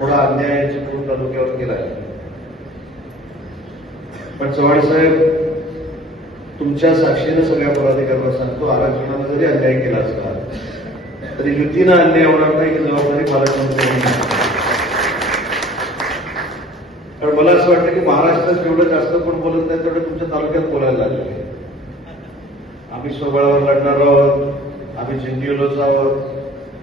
थोडा अन्याय चिपळूण तालुक्यावर केला आहे. पण चव्हाण साहेब, तुमच्या साक्षीनं सगळ्या पदाधिकाऱ्यांना सांगतो, आरक्षणाला जरी अन्याय केला असला तरी युतीनं अन्याय होणार नाही ही जबाबदारी पालकमंत्री. कारण मला असं वाटतं की महाराष्ट्रात जेवढं जास्त कोण बोलत नाही तेवढं तुमच्या तालुक्यात बोलायला लागले. आम्ही स्वबळावर लढणार आहोत, आम्ही जिंकलोच आहोत,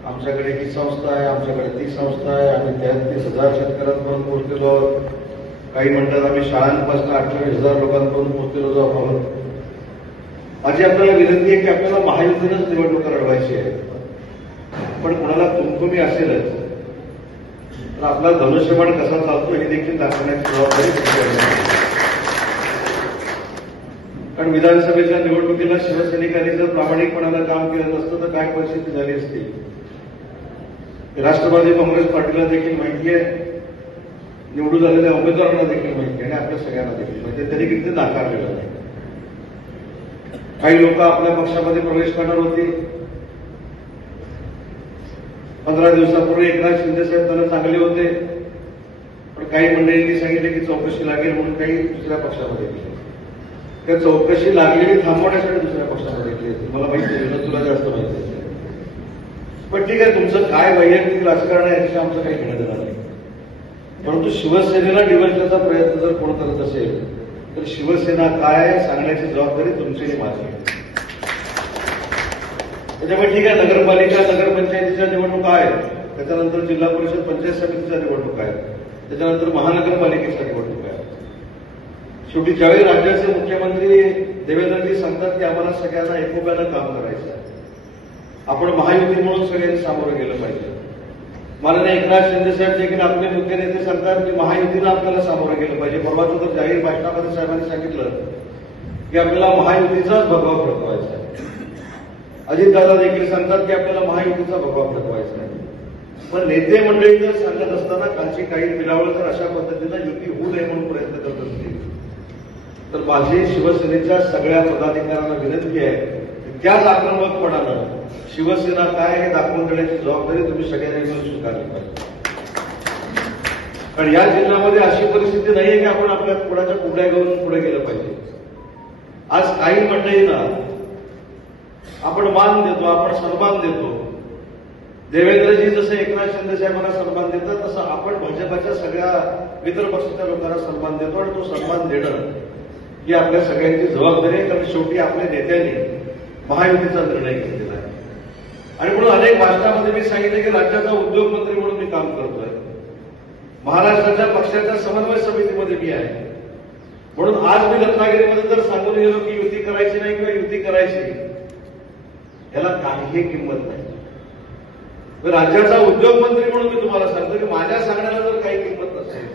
आमच्याकडे ही संस्था आहे, आमच्याकडे ती संस्था आहे, आम्ही 33,000 शेतकऱ्यांपर्यंत पोहोचलेलो आहोत. काही म्हणतात आम्ही शाळांपासून 28,000 लोकांपर्यंत पोहोचलेलो आहोत. माझी आपल्याला विनंती आहे की आपल्याला महायुतीनंच निवडणूक लढवायची आहे. पण कोणाला कुमकुमी असेलच तर आपला धनुष्यबाण कसा चालतो हे देखील दाखवण्याची जबाबदारी तुमची. कारण विधानसभेच्या निवडणुकीला शिवसैनिकांनी जर प्रामाणिकपणानं काम केलं नसतं तर काय परिस्थिती झाली असती. राष्ट्रवादी काँग्रेस पार्टीला देखील माहिती आहे, निवडून आलेल्या उमेदवारांना देखील माहिती आहे आणि आपल्या सगळ्यांना देखील माहिती आहे. तरी किती नाकारलेलं नाही. काही लोक आपल्या पक्षामध्ये प्रवेश करणार होते. 15 दिवसापूर्वी एकनाथ शिंदे साहेब त्यांना चांगले होते, पण काही मंडळींनी सांगितले की चौकशी लागेल म्हणून काही दुसऱ्या पक्षामध्ये गेले. त्या चौकशी लागलेली थांबवण्यासाठी दुसऱ्या पक्षामध्ये गेली. मला माहिती आहे, तुला जास्त माहिती आहे. पण ठीक आहे, तुमचं काय वैयक्तिक राजकारण आहे याच्याशी आमचं काही घेणं देणार नाही. परंतु शिवसेनेला डिवचण्याचा प्रयत्न जर कोण करत असेल तर शिवसेना काय सांगण्याची जबाबदारी तुमची आणि माझी आहे. त्याच्यामुळे ठीक आहे, नगरपालिका नगरपंचायतीच्या निवडणुका आहेत, त्याच्यानंतर जिल्हा परिषद पंचायत समितीच्या निवडणुका आहेत, त्याच्यानंतर महानगरपालिकेच्या निवडणुका आहेत. शेवटी ज्यावेळी राज्याचे मुख्यमंत्री देवेंद्रजी सांगतात की आम्हाला सगळ्यांना एकोप्यानं काम करायचं आहे, आपण महायुती म्हणून सगळ्यांनी सामोरं गेलं पाहिजे. माननीय एकनाथ शिंदे साहेब देखील आपले मुख्य नेते सांगतात की महायुतीला आपल्याला सामोरं गेलं पाहिजे. परवाचं तर जाहीर भाषणामध्ये साहेबांनी सांगितलं की आपल्याला महायुतीचाच भगवा फडकवायचा आहे. अजितदादा देखील सांगतात की आपल्याला महायुतीचा भगवा फडकवायचा आहे. पण नेते मंडळी जर सांगत असताना कालची काही मिळावं जर अशा पद्धतीनं युती होऊ नये म्हणून प्रयत्न करत असतील तर माझी शिवसेनेच्या सगळ्या पदाधिकाऱ्यांना विनंती आहे की त्याच आक्रमकपणानं शिवसेना काय हे दाखवून देण्याची जबाबदारी तुम्ही सगळ्यांनी मिळून स्वीकारली पाहिजे. कारण या जिल्ह्यामध्ये अशी परिस्थिती नाहीये की आपण आपल्या कुणाच्या कुबड्या घेऊन पुढे गेलं पाहिजे. आज काही मंडळींना आपण मान देतो, आपण सन्मान देतो. देवेंद्रजी जसं एकनाथ शिंदे साहेबांना सन्मान देतात तसं आपण भाजपाच्या सगळ्या मित्र पक्षाच्या लोकांना सन्मान देतो आणि तो सन्मान देणं ही आपल्या सगळ्यांची जबाबदारी आहे. कारण शेवटी आपल्या नेत्यांनी महायुतीचा निर्णय घेतलेला आहे. आणि म्हणून अनेक भाषणामध्ये मी सांगितले की राज्याचा उद्योग मंत्री म्हणून मी काम करतोय. महाराष्ट्राच्या पक्षाच्या समन्वय समितीमध्ये मी आहे. म्हणून आज मी रत्नागिरीमध्ये जर सांगून गेलो की युती करायची नाही किंवा युती करायची, याला काहीही किंमत नाही. राज्याचा उद्योग मंत्री म्हणून मी तुम्हाला सांगतो की माझ्या सांगण्याला जर काही किंमत नसेल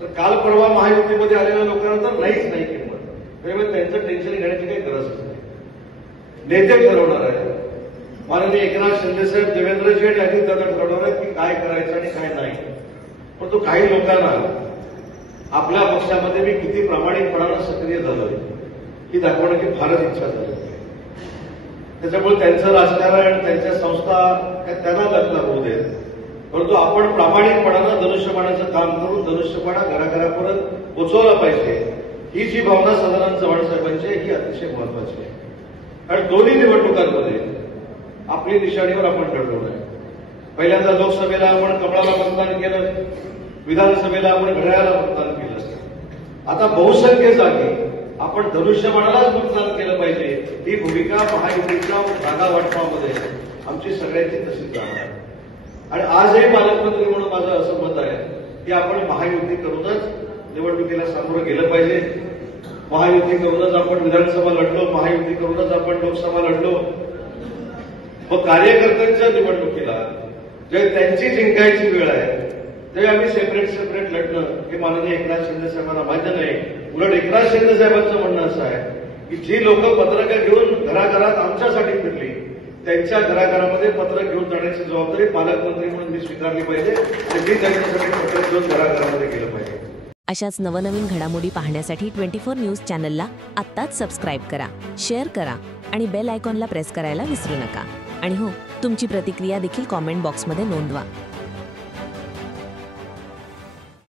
तर काल परवा महायुतीमध्ये आलेल्या लोकांना तर नाहीच नाही किंमत. त्यामुळे त्यांचं टेन्शन घेण्याची काही गरजच नाही. नेते ठरवणार आहे. माननीय एकनाथ शिंदे साहेब, देवेंद्रजी आणि अजितदादा ठरवणार आहेत की काय करायचं आणि काय नाही. परंतु काही लोकांना आपल्या पक्षामध्ये मी किती प्रामाणिकपणानं सक्रिय झालोय ही दाखवण्याची फारच इच्छा झाली. त्याच्यामुळे त्यांचं राजकारण, त्यांच्या संस्था त्यांना लग्न होऊ देत. परंतु आपण प्रामाणिकपणानं धनुष्यबाणाचं काम करून धनुष्यबाणा घराघरापर्यंत पोहोचवला पाहिजे. ही जी भावना साधारण चव्हाण साहेबांची आहे ही अतिशय महत्वाची आहे. कारण दोन्ही निवडणुकांमध्ये आपली निशाणीवर आपण लढलो आहे. पहिल्यांदा लोकसभेला आपण कमळाला मतदान केलं, विधानसभेला आपण घड्याळाला मतदान केलं. आता बहुसंख्य जागी आपण धनुष्यबाणालाच मतदान केलं पाहिजे. ही भूमिका महायुतीच्या जागा वाटपामध्ये आमची सगळ्यांची तशीच जाणार. आणि आजही पालकमंत्री म्हणून माझं असं मत आहे की आपण महायुती करूनच निवडणुकीला सामोरं गेलं पाहिजे. महायुती करूनच आपण विधानसभा लढलो, महायुती करूनच आपण लोकसभा लढलो. मग कार्यकर्त्यांच्या निवडणुकीला जेव्हा त्यांची जिंकायची वेळ आहे तेव्हा आम्ही सेपरेट लढणं हे माननीय एकनाथ शिंदे साहेबांना मान्य नाही. उलट एकनाथ शिंदे साहेबांचं म्हणणं असं आहे की जी लोक पत्रकं घेऊन घराघरात आमच्यासाठी फिरली त्यांच्या घराघरामध्ये पत्रक घेऊन जाण्याची जबाबदारी पालकमंत्री म्हणून मी स्वीकारली पाहिजे आणि मी त्यांच्यासाठी पत्रक घेऊन घराघरामध्ये गेलं पाहिजे. अशाच नवनवीन घडामोडी पाहण्यासाठी 24 न्यूज चॅनलला आत्ताच सबस्क्राईब करा, शेअर करा आणि बेल आयकॉनला प्रेस करायला विसरू नका. आणि हो, तुमची प्रतिक्रिया देखील कॉमेंट बॉक्समध्ये नोंदवा.